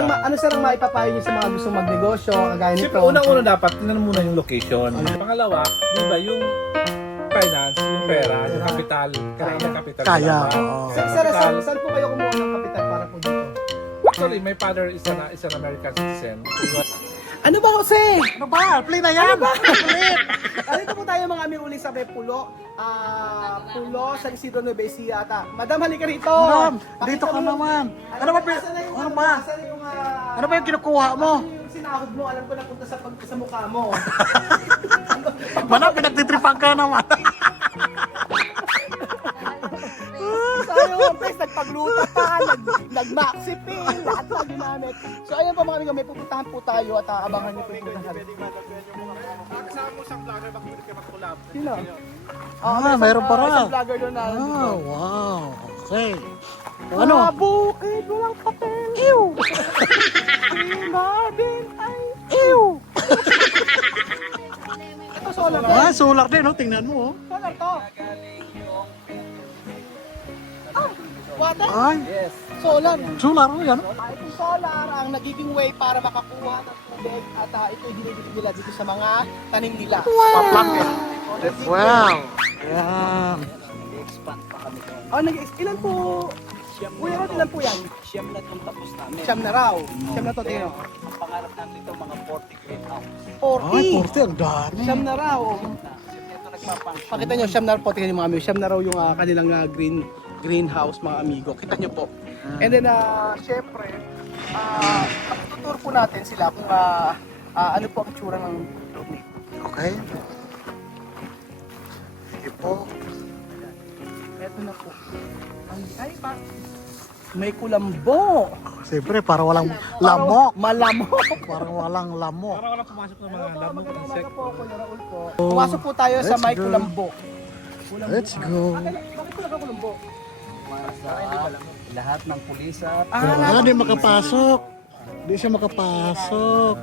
Ano sir ang maipapayo niyo sa mga gusto magnegosyo, kagaya nito? Siyempre, unang-una dapat, tingnan muna yung location. Pangalawa, di ba, yung finance, yung pera, yung kapital, kailangan ng kapital. Kaya, diba? oo. Sir, saan po kayo kumuha ng kapital para po dito? Actually, my father is an American citizen. Ano ba, Jose? Ano ba? Play na yan! Dito po tayo mga aming uli sa may Pulo. Pulo, San Isidro, Nueva Ecija. Madam, halika rito. Madam, Pakita dito ka mo yung- naman. Ano ba? Nasaan na yung- Ano ba? nasaan na yung, Ano ba yung kinukuha mo? ano yung sinahod mo? Alam ko na punta sa mukha mo. Mana, pinagtitripan ka naman. Tayo, guys, nagpagluto pa, nag-maxi pin, lahat na ginamit. So ayun po mga amigo, may pupuntahan po tayo at aabangan niyo po yung puntahan. Kasama mo isang vlogger, baka pwede ka mag-collab. Sino? Mayroon pa rin. Isang vlogger doon na. Oh, wow. Okay. Ano? Bukid, walang papel. Ew! Marvin ay ew! Ito solar. Solar din, no? Tingnan mo, oh. Solar to. Water? Ay, Solar. solar, oh, yan. Itong solar ang nagiging way para makakuha ng tubig at ito dinidikit nila dito sa mga tanim nila. Pa-plug eh. Wow. Yan. Oh, ilan po? Kuya Rod, ilan po yan? Siyam na itong tapos namin. Siyam na raw. Siyam na to, tingnan. Ang pangarap namin ito mga 40 greenhouse. 40. 40, ang dami. Siyam na raw. Siyam na ito nagpapansin. Pakita nyo, siyam na po, tingnan nyo mga amigo. Siyam na raw yung kanilang greenhouse mga amigo. Kita nyo po. And then, syempre, tutur po natin sila kung ano po ang tsura ng loob nito. Okay. Sige po. Ito na po. Ay, pa. May kulambo. Siyempre, para walang lamok. Malamok. Parang walang lamok. Para wala pumasok ng mga lamok, Magandang insect. umaga po, Kuya Raul po. Pumasok po tayo sa Let's may go. kulambo. Let's go. Bakit po nagkakulambo? Lahat ng pulis at Di makapasok. Di siya makapasok.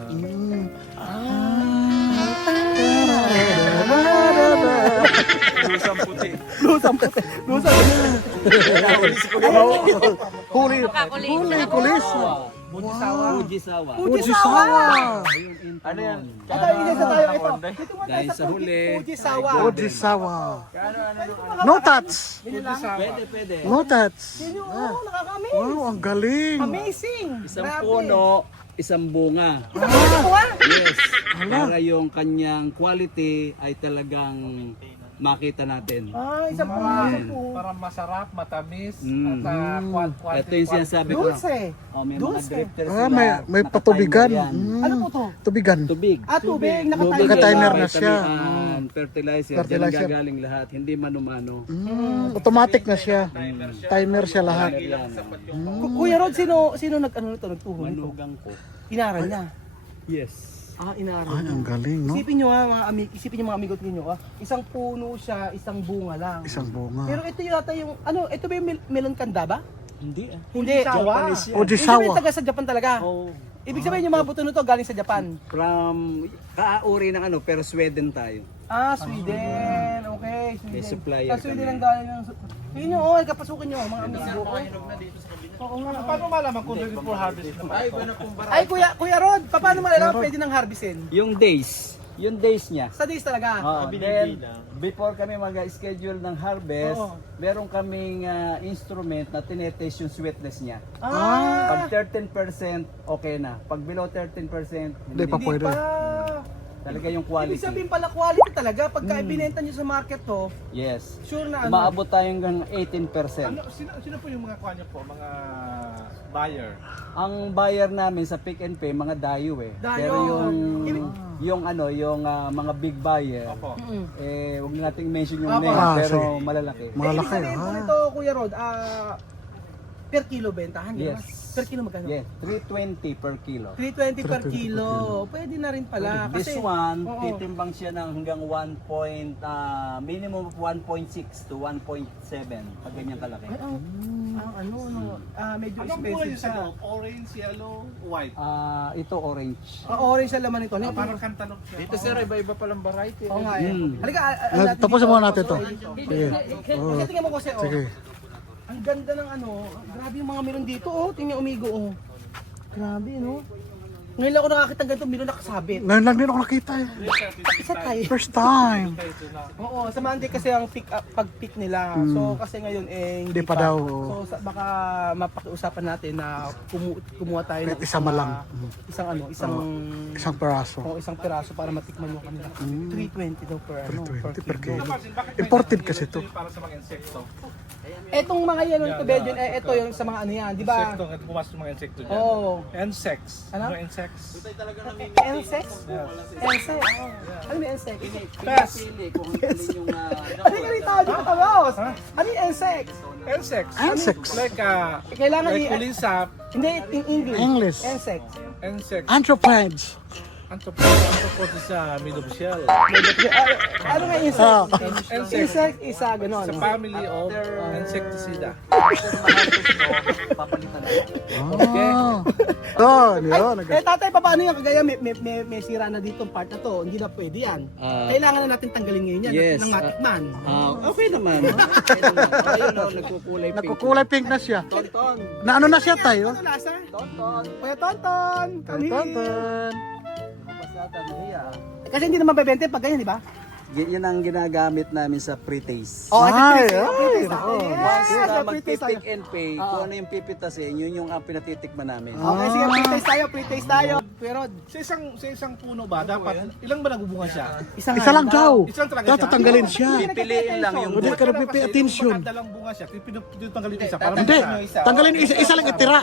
lusang puti. Lusang puti. Huli. Huli, kulis. Fujisawa. Fujisawa. Ano yan? Ito, isa tayo ito. Dito mo tayo Dahil sa sa huli. Fujisawa. Fujisawa. No touch. Pwede. No touch. Sino? Nakaka-amaze. Wow, ang galing. Amazing. Isang Grabe. puno, isang bunga. Isang puno po Yes. Para yung kanyang quality ay talagang makita natin. Isang puno. Isang puno. Para masarap, matamis, Mm. at quality. Ito yung sinasabi ko. Dulce. May mga Dulce. drifter sila. May patubigan. nakatimer yan. Ano po to? Tubigan. Tubig. Tubig. Tubig, Naka-timer na vitamin, siya. fertilizer. Fertilizer. Diyan gagaling lahat. Hindi mano-mano. Automatic na siya. Timer siya lahat. Yan. Kuya Rod, sino nagtuho nito? Manugang ko. Inaral niya. Yes. Inaral Ay, niya. ang galing, no? Isipin nyo isipin nyo mga amigot ninyo isang puno siya, isang bunga lang. Isang bunga. Pero ito yata yung, ito ba yung melon kanda ba? Hindi. Hindi. Japanese yan. Ibig Fujisawa. sabihin taga sa Japan talaga. Oh, Ibig sabihin yung mga buto nito galing sa Japan. from kaauri ng pero Sweden tayo. Sweden. Okay, Sweden. May supplier Sa Sweden kami. ang galing ng... Tingnan nyo, kapasukin nyo mga amigo. Oo nga. Paano malaman kung ready for harvest na? Ay, Kuya Rod, paano malalaman pwede nang harvestin? Yung days niya. Sa days talaga. Then, before kami mag-schedule ng harvest, Oo. meron kaming instrument na tinetest yung sweetness niya. Ah, Pag 13%, okay na. Pag below 13%, Hindi pa hindi pwede. pa. Talaga yung Ibig quality. sabihin pala quality talaga. Pagka ibinenta nyo sa market to, Yes. sure na ano. Umaabot tayo hanggang 18%. Sino po yung mga kanya po, mga buyer? Ang buyer namin sa Pick and Pay, mga dayo eh. Dayo. Pero yung mga big buyer, Opo. wag na nating mention yung Opo. name, pero sige. malalaki. Ibig Malaki, sabihin po nito, Kuya Rod, per kilo bentahan nyo. Yes. Per kilo magkano? Yes, 320 per kilo. 320 per kilo. Pwede na rin pala. This Kasi, one, oo. titimbang siya ng hanggang minimum of 1.6 to 1.7 pag ganyan kalaki. Medyo Anong kulay expensive yung sa siya. loob? Orange, yellow, white? Ito orange. Orange ang laman nito. Parang kantalok siya. Dito sir, iba-iba palang variety. Oo nga eh. Mm. Halika, Tapusin muna natin to. Sige. Kasi tingnan mo kasi, Sige. Ang ganda ng grabe yung mga meron dito, tingnan umigo, Grabe, no? Ngayon lang ako nakakita ng ganito, Milo nakasabit. Ngayon lang din ako nakita eh. Isa tayo. First time. Oo, sa Monday kasi ang pag-pick nila. So kasi ngayon eh Hindi pa daw. So baka mapakiusapan natin na kumuha tayo ng Kahit isa man lang. isang Isang peraso. isang piraso para matikman yung kanila. 320 daw per ano, 320 per kilo. Bakit Imported kasi to. Para sa mga insekto. Etong mga yan ito Bedyon, ito yung sa mga ano yan, di ba? Insekto, at pumasok yung mga insekto dyan. Oo. Insects. Ano? Mga insects. Insects? Insects? Ano yung insect? Pest. Pili kung alin yung Ano yung ganito? Di ba tawag? Ano yung insect? Insects. Insects. Like, Kailangan like kulisap. Hindi, in English. English. Insect. Insects. Anthropoids. Anthropos sa milobusyal. Ano nga insect? Insects. Insect isa gano'n. Sa family of insecticida. papalitan na. Ah. Doon, yun. Tatay, paano yan? Kagaya may sira na dito part na to. Hindi na pwede yan. Kailangan na natin tanggalin ngayon yan. Yes. Ng matikman. Okay naman. Okay naman. Ayun o, nagkukulay pink. Nagkukulay pink na siya. Tonton. Na ano na siya tayo? Ano lasa? Tonton. Kuya Tonton. Kami. Tonton. Pasatan, hiya. Kasi hindi naman bebente pag ganyan, di ba? Yun ang ginagamit namin sa pre-taste. Oh, Ay, pre-taste. nako. Once na Yes, pre-taste mag-pick tayo. and pay, kung ano yung pipitasin, yun yung pinatitikman namin. Okay, sige, pre-taste tayo. Pero Sa isang puno ba, dapat, ilang ba nagbubunga siya? Isa lang daw. Isang talaga siya? Tatatanggalin siya. Pipiliin lang yung Hindi ka nagpipi attention. Dalang bunga siya, pinutanggalin yung isa para Hindi, makita nyo isa. tanggalin yung isa. Isa lang itira.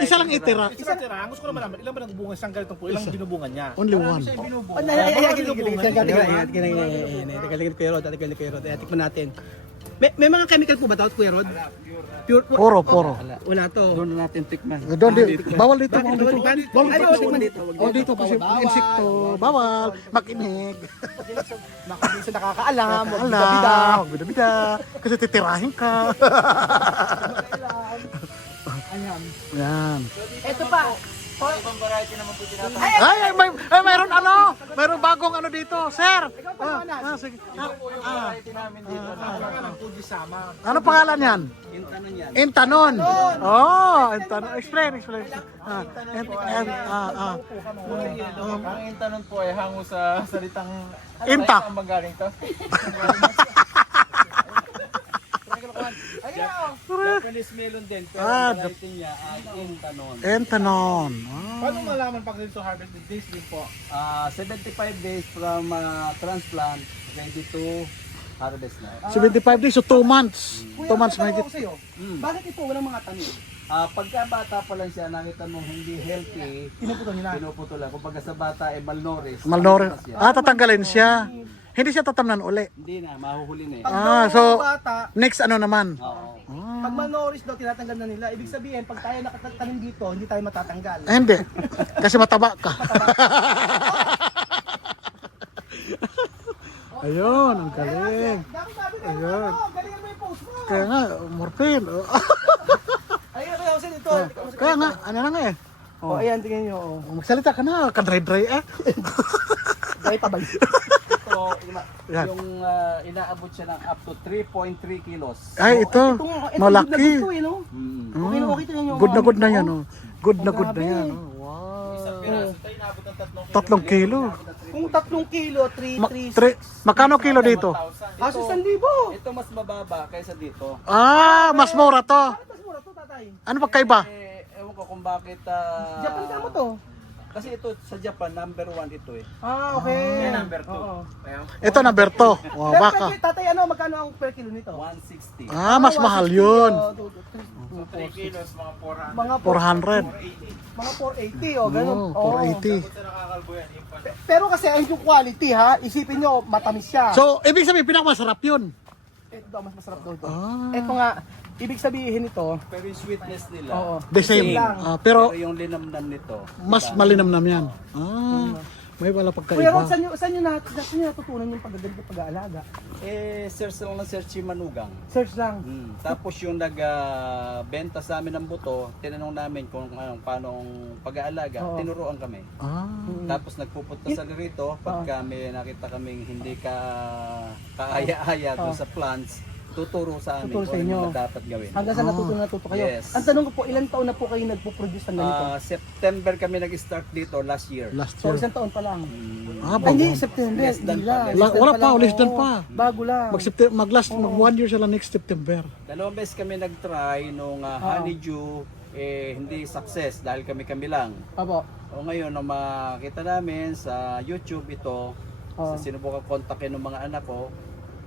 Isa lang itira. Isa tira, gusto ko na malaman, ilang ba nagbubunga isang ganitong puno, ilang binubungan niya? Only one. Tikman natin. May mga chemical po ba ito, Kuya Rod? Pure. Puro. Wala to. Doon na natin tikman. Doon, bawal dito. Bawal dito. Bawal Ay, dito. tikman dito. Oh, dito kasi insekto. Bawal. Makinig. Hindi siya nakakaalam. Ala, bida-bida. Kasi titirahin ka. Ayan. Yan. Ito pa. Mayroon mayroon bagong ano dito, sir. Sige. Ano pangalan yan? Intanon yan. Intanon. Oh, Intanon. Explain. Ang intanon po ay hango sa salitang Inta. magaling to. Japanese melon din, pero variety niya ay intanon. Intanon. Paano malaman pag dito harvest days din po? 75 days from transplant, ready to harvest na. 75 days, so 2 months. 2 months Kuya, mahigit. ako sa'yo. Bakit ito walang mga tanim? Pagka bata pa lang siya, nakita mong hindi healthy, Pinuputol niyo na. pinuputulan. Kung pagka sa bata ay malnourished, Malnorin. siya. Tatanggalin siya. Hindi siya tatamnan uli. Hindi na, mahuhuli na eh. Pag so- bata, Next ano naman? Oo. pag malnourished daw, tinatanggal na nila. Ibig sabihin, pag tayo nakatanim dito, hindi tayo matatanggal. Hindi. Kasi mataba ka. Ayun, ang galing. Dami sabi na Ayun. galingan mo yung post mo. Kaya nga, morphine. Ayun, kasi ito. Kaya nga, ano na nga eh. Oh, ayan, tingnan nyo. Oh. Magsalita ka na, kadry-dry eh. Dahil pabay. Ito, Yan. yung inaabot siya ng up to 3.3 kilos. Ay, ito, malaki. Ito, eh, no? Mm. Okay na okay ito yung Good na good na yan, oh. Good na good na grabe. yan, oh. Wow. 3 kilo. Kung 3 kilo, 3, Makano kilo dito? Halos 1,000. Ito mas mababa kaysa dito. Mas mura to. Mas mura to, tatay. Ano pagkaiba? Ewan ko kung bakit... Japan ka mo to. Kasi ito sa Japan, number 1 ito eh. Okay. Yan, number 2. Oo. Ito number to. Wow, Pero baka. tatay, ano, magkano ang per kilo nito? 160. Mas mahal yun. 3 kilos, mga 400. Mga 400. Mga 480 o ganun. Oh, 480. Sa nakakalbo yan, impact. Pero kasi ayun yung quality ha, isipin nyo matamis siya. So, ibig sabihin, pinakamasarap yun. Ito daw, mas masarap daw ito. Ah. Ito nga, ibig sabihin nito, Pero yung sweetness nila, oo. The same. lang. Pero, pero yung linamnam nito, mas malinamnam yan. May wala Kuya Ron, pagkaiba. saan nyo natutunan yung paggaganto pag-aalaga? search lang ng search yung manugang. Search lang. Tapos yung nagbenta sa amin ng buto, tinanong namin kung paano pag-aalaga, Oo. tinuruan kami. Tapos nagpupunta sa rito, pagka may nakita kaming hindi kaaya-aya doon sa plants, tuturo sa amin Tuturo sa kung inyo. ano dapat gawin. Hanggang sa natuto kayo. Yes. Ang tanong ko po, ilang taon na po kayo nagpo-produce ng ganito? September kami nag-start dito last year. Last So, year. isang taon pa lang. Ah, Ay, bago. hindi, September. Less than Hindi lang. pa. Less than Wala pa, lang, less than oo. pa. Bago lang. Mag 1 year sila next September. Dalawang beses kami nag-try nung honeydew, hindi success dahil kami lang. Apo. O ngayon, nung makita namin sa YouTube ito, Oo. sa sinubukan kontakin ng mga anak ko,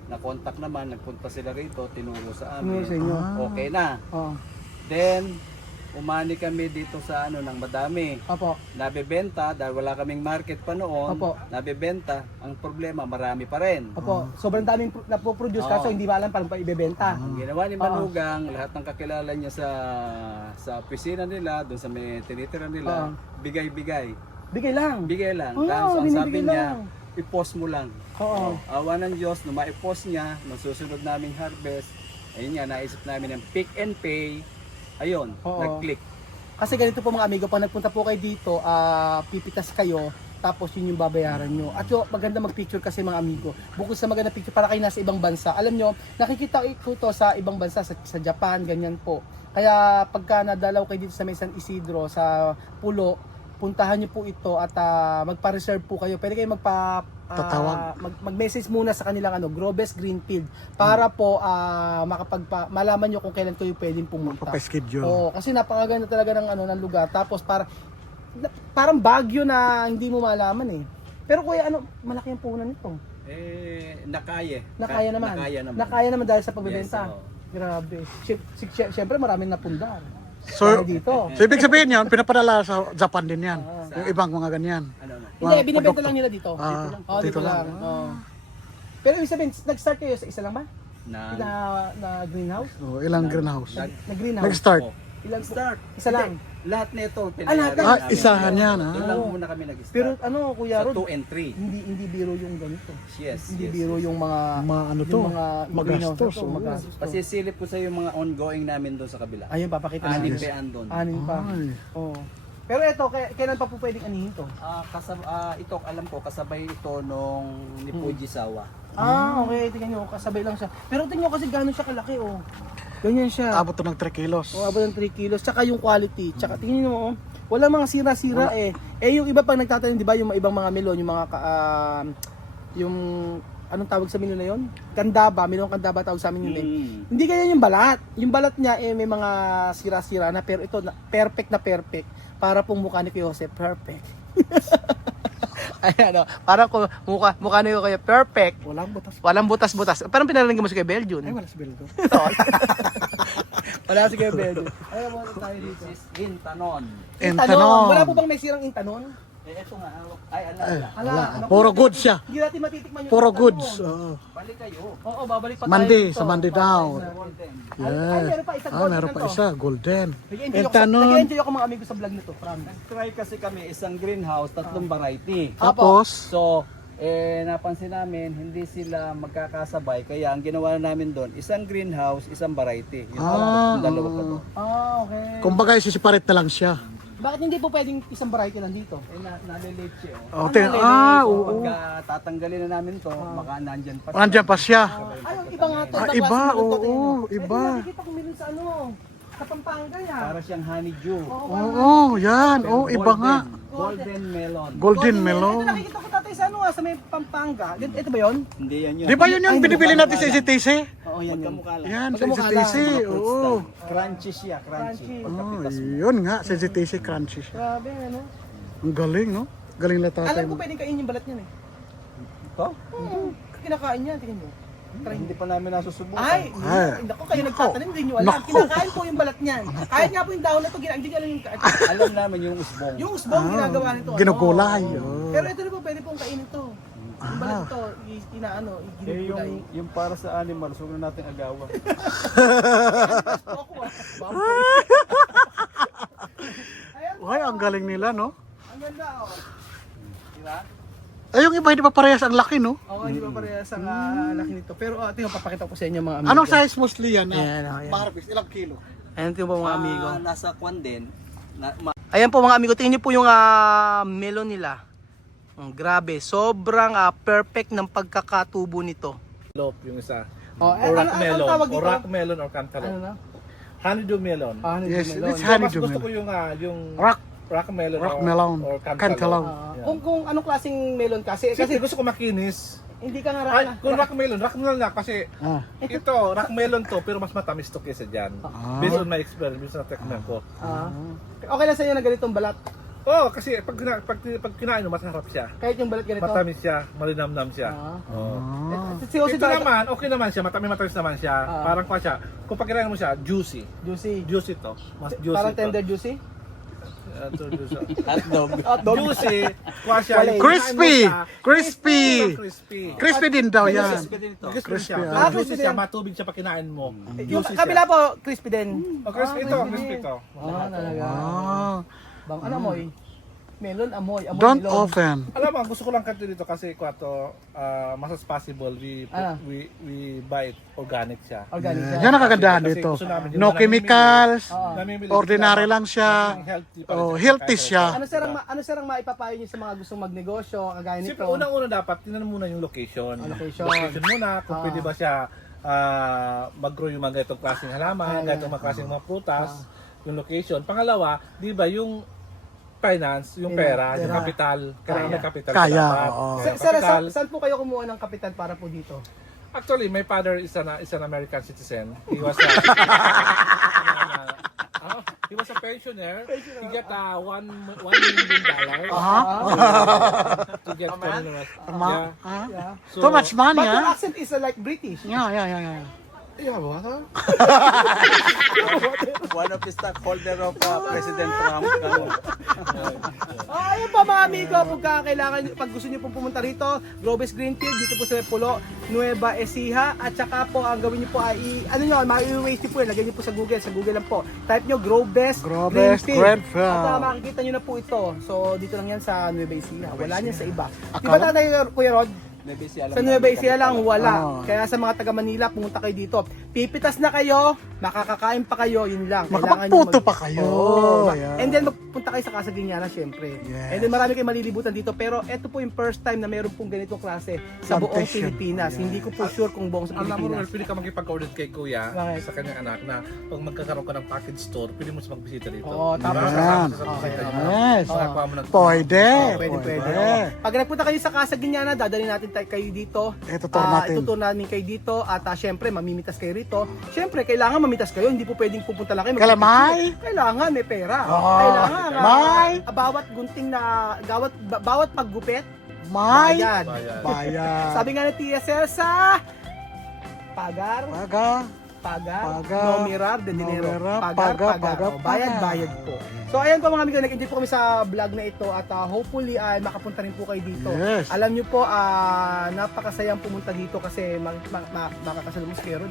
na-contact naman, nagpunta sila rito, tinuro sa Tinuro sa inyo. amin. Okay na. Oo. Then, umani kami dito sa ng madami. Apo. Nabebenta dahil wala kaming market pa noon. Opo. Nabebenta, ang problema marami pa rin. Opo. Sobrang daming napoproduce Oo. kaso hindi ba alam paano pa ibebenta. Ang ginawa ni Manugang, lahat ng kakilala niya sa opisina nila, doon sa may tinitira nila, bigay-bigay. Bigay lang. Bigay lang. Oo, Tapos ang sabi binibigay niya, lang. i-post mo lang. Oo. Awa ng Diyos, nung ma-post niya, nung susunod naming harvest, ayun nga, naisip namin ng pick and pay. Ayun, Oo. nag-click. Kasi ganito po mga amigo, pag nagpunta po kayo dito, pipitas kayo, tapos yun yung babayaran nyo. At yung maganda mag-picture kasi mga amigo. Bukod sa maganda picture, para kayo nasa ibang bansa. Alam nyo, nakikita ko to sa ibang bansa, sa Japan, ganyan po. Kaya pagka nadalaw kayo dito sa may San Isidro, sa Pulo, puntahan nyo po ito at magpa-reserve po kayo. Pwede kayo Tatawag. mag-message muna sa kanilang Grobes Greenfield para po malaman nyo kung kailan kayo pwedeng pumunta. Pa-schedule. Oo, kasi napakaganda talaga ng lugar. Tapos parang Baguio na hindi mo malaman eh. Pero kuya, malaki ang puhunan nito. Nakaya. Nakaya naman. Nakaya naman. Nakaya naman dahil sa pagbebenta. Yes, oo. Grabe. Siyempre maraming napundar. So, Dito. so ibig sabihin yan, pinapadala sa Japan din yan. Yung ibang mga ganyan. Ano. Hindi, binibenta lang nila dito. Ah, Oo, dito lang. Oo. Pero ibig sabihin, nag-start kayo sa isa lang ba? Na greenhouse? So, ilang greenhouse? Na greenhouse? Nag-start. Ilang Start. Isa lang. Lahat nito lahat pinayari lang. namin. Isahan yan. Doon lang muna kami nag-start. Pero Kuya sa Rod, 2 and 3. hindi biro yung ganito. Yes. Hindi yes, biro yes. yung mga Ano to? yung mga greenhouse Magastos. na to, Oo. magastos. Pasisilip ko sa yung mga ongoing namin doon sa kabila. Ayun, papakita Anim natin. pa yan doon. Anin pa. Ay. Oo. Pero ito, kailan pa po pwedeng anihin to? Ito, alam ko, kasabay ito nung ni Fujisawa. Okay. Tingnan nyo, kasabay lang siya. Pero tingnan nyo kasi gano'n siya kalaki, oh. Ganyan siya. Abot to ng 3 kilos. Abot ng 3 kilos. Tsaka yung quality. Tsaka tingnan nyo, oh. Wala mga sira-sira eh. Yung iba pag nagtatanim, di ba, yung ibang mga melon, yung mga, yung, anong tawag sa melon na yun? Kandaba, melon kandaba tawag sa amin yun eh. Hindi ganyan yung balat. Yung balat niya may mga sira-sira na, pero ito, perfect na perfect. Para pong mukha ni Kuya Jose, perfect. Ayan, parang mukha ni Kuya perfect. Walang butas. Walang butas-butas. Parang pinalalang mo si Kuya Belgian. Ay, wala si Beldo. Wala si Kuya Belgian. Ayun, muna tayo dito. This is Intanon. Entanon. Wala po bang may sirang intanon? Ito nga, ay, Wala. Puro goods siya. Hindi natin matitikman yung Puro intanon. goods. Oo. balik kayo. Oo, babalik pa tayo Monday, dito. sa Monday daw. Ay, Yes. meron pa isang Meron pa isa. Golden. Nag-enjoy Entanon. ako mga amigo sa vlog nito, promise. Try kasi kami isang greenhouse, tatlong variety. Tapos, So, napansin namin, hindi sila magkakasabay. Kaya ang ginawa namin doon, isang greenhouse, isang variety. Yung dalawa pa doon. Okay. kumbaga isisiparit na lang siya. Bakit hindi po pwedeng isang variety lang dito? Nalilate siya. Oh, oo. Pagka tatanggalin na namin to, baka nandyan pa. Nandyan pa siya. Ay, yung iba nga to. Ah, ibang iba, klase ng luto, oo, tingnan mo. iba. Pwede nakikita ko meron sa sa Pampanga yan. Para siyang honeydew. Oo, yan. Oo, iba nga. Golden melon. Golden Ito melon. nakikita ko tatay sa sa may Pampanga. Ito ba yun? Hindi yan yun. Di ba yun yung binibili natin sa STC? Oo, yan yun. Magkamukha lang. Yan, sa Magkamukha STC. lang. Oo. Crunchy siya, crunchy. Oh, yun nga, sa STC crunchy siya. Grabe, ano? Ang galing, no? Galing na tatay Alam ko mo. pwedeng kainin yung balat niyan eh. Ito? Kinakain niya, tingnan mo. Hindi pa namin nasusubukan. Ay, Ay. naku, kayo nagtatanim, hindi nyo alam. Naku. Kinakain po yung balat niyan. Kahit nga po yung dahon na to, hindi nyo alam yung Alam namin yung usbong. yung usbong ginagawa nito. Ginugulay. Oo. Oh. Pero ito na po, pwede pong kainin to. Yung balat nito, ginugulay. yung para sa animals, huwag na natin agawan. Ako ah. Ayan, Ay, ang galing nila, no? ang ganda oh. Diba? Ay, yung iba, hindi pa parehas ang laki, no? Oo, hindi pa parehas ang laki nito. Pero tingnan, papakita ko sa inyo mga amigo. Anong size mostly yan? Ayan, ayan. Barbis, ilang kilo? Ayan tingnan po mga amigo. Nasa kwan din. Ayan po mga amigo, tingnan niyo po yung melon nila. Grabe, sobrang perfect ng pagkakatubo nito. Lope yung isa. Oh, or rock melon, tawag or dito? rock melon or Ano cantaloupe. na? Honeydew melon. Honeydew Yes, melon. it's Mas honeydew gusto ko melon. yung Rock melon Rock melon, or cantaloupe. cantaloupe. Ah, kung anong klaseng melon kasi Kasi gusto ko makinis. hindi ka nga Ay, rock kung rock melon na kasi Ah. ito, rock melon to, pero mas matamis to kaysa dyan. Based on my experience, based on tekman ko. Okay lang sa inyo na ganitong balat. Oh, kasi pag kinain mo, masarap siya. Kahit yung balat ganito. Matamis siya, malinamnam siya. Ah. Oh. Si Jose Ito naman, okay naman siya, matamis naman siya. Ah. Parang kwa siya. Kung pag kinain mo siya, juicy. juicy. Juicy to. Mas juicy Parang to. tender juicy. Hotdog. Hotdog. Juicy. Kwa siya. Wala eh. Crispy! Crispy! Crispy. Crispy din daw yan. Crispy siya. Crispy, Pero ah. juicy Crispy siya, din. matubig siya pag kinain mo. Yung Juicy kabila siya. po, crispy din. Oh, crispy to, crispy to. Talaga. Ah, Bang, ano amoy? Melon, amoy don't melon. open. Alam mo, gusto ko lang kanto dito kasi kwato, mas as possible, Ah. we buy it organic siya. Organic siya. Yan ang kagandahan Kasi dito. gusto namin, No yung chemicals. namimili Ordinary sila, lang siya. healthy pa rin Oh, siya. healthy Kahit siya. Ano sir ang maipapayo niyo sa mga gustong magnegosyo, kagaya nito? Siyempre, unang-una dapat, tinan muna yung location. Location. Muna, kung pwede ba siya mag-grow yung mga ganitong klaseng halaman, ganitong mga klaseng mga prutas, yung location. Pangalawa, di ba yung finance, yung pera, yung kapital, kailangan may kapital. Kaya, dapat. oo. Kaya Sir, kapital. saan po kayo kumuha ng kapital para po dito? Actually, my father is an American citizen. He was he was a pensioner. He got $1 million to get from the Ah? Yeah. So, Too much money, But your ha? accent is like British. Yeah. Yeah, what? One of the stockholder of President Trump. Ayun pa mga amigo, pag gusto niyo pong pumunta rito, Grobes Greenfield, dito po sa Pulo, Nueva Ecija, at saka po ang gawin niyo po ay, ma-i-waste niyo po yun, lagyan niyo po sa Google lang po. Type niyo Grobes Greenfield. At makikita niyo na po ito. So, dito lang yan sa Nueva Ecija. Wala niyan sa iba. Di ba tatay, Kuya Rod? Sa Nueva Ecija lang, wala. Kaya sa mga taga Manila, pumunta kayo dito. Pipitas na kayo, makakakain pa kayo, yun lang. Makapagputo pa kayo. Oo. Ayan. And then magpunta kayo sa Casa Guiñana, syempre. Yes. And then marami kayong malilibutan dito. Pero ito po yung first time na mayroon pong ganitong klase sa buong Plantation. Pilipinas. Hindi ko po sure kung buong sa Alam mo, Pilipinas. pwede ka makipag-order kay Kuya Bakit? sa kanyang anak na pag magkakaroon ka ng package store, pwede mo siya magbisita dito. Oo, tapos Diba? Yan. Kasama sa bisita niyo. Yes. Makakuha mo ng Pwede. Pwede. Pag nagpunta kayo sa Casa Guiñana, dadalhin natin kayo dito. Itutur natin. Itutur namin kayo dito. At syempre, mamimitas kayo rito. Syempre, kailangan mamitas kayo. Hindi po pwedeng pupunta lang kayo. Kalamay? Kailangan may pera. Oo. Kailangan. May? Bawat gunting na, bawat paggupit, May. bayad. Bayan. Sabi nga ni Tia Celsa, pagar, Paga. no mirar de dinero. No mirar, Pagar. paga. O, bayad po. So ayan po mga amigo, nag-enjoy po kami sa vlog na ito at hopefully ay makapunta rin po kayo dito. Yes. Alam niyo po, napakasayang pumunta dito kasi makakasalubong si Kero,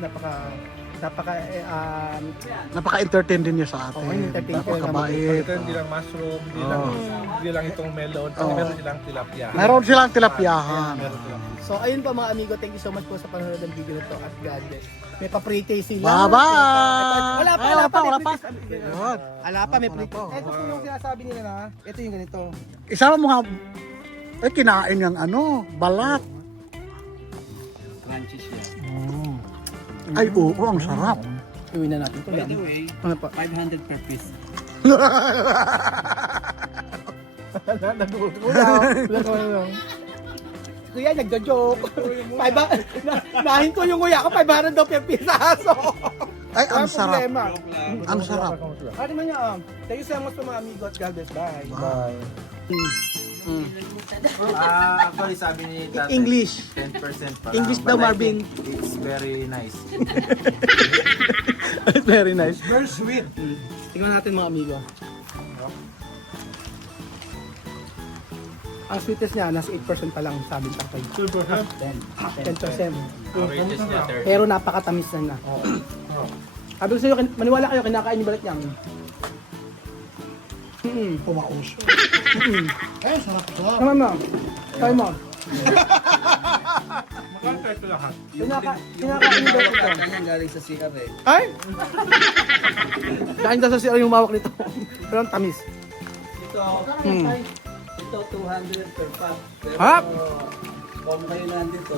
Napaka-entertain din niya sa atin. Oo, entertain ko Napakabait. Ito hindi lang mushroom, hindi lang itong melon, kasi meron silang tilapia. Meron silang tilapiahan. Meron tilapia. So ayun po mga amigo, thank you so much po sa panonood ng video nito at God bless. May pa-pre-taste sila. Bye-bye! Wala Ay, pa, wala may pa. pre-taste. Yun. Wala pa, may pre-taste. Ito po yung sinasabi nila na, ito yung ganito. Isama mo nga, kinain yung balat. Crunchy siya. Ay, oo, ang sarap. Iuwi na natin ito. By the way, Ano pa? 500 per piece. Kuya, nagjo-joke. Nahin ko yung kuya ko, 500 daw per pisaso. Ay, ang sarap. Problema. Ang sarap. Ano man yan? Thank you so much po mga amigo at God bless. Bye. Actually, sabi ni tatay, English. 10% pa lang. English daw, But I Marvin. think It's very nice. Very nice. Very sweet. Tingnan natin mga amigo. Ang sweetest niya, nasa 8% pa lang sabi ng tatay. 10%. 10%. Pero napakatamis na na. Sabi ko sa'yo, maniwala kayo, kinakain yung balat niya. Pumaus. Ay, sarap sarap. Tama mo. Try mo. Makakaya ito lahat. Kinakain yung balat ito. Kanyang galing sa CR eh. Ay! Kain daw sa siya yung mawak nito. Pero ang tamis. Ito 200 per pack. Pero Ha? kung kayo nandito,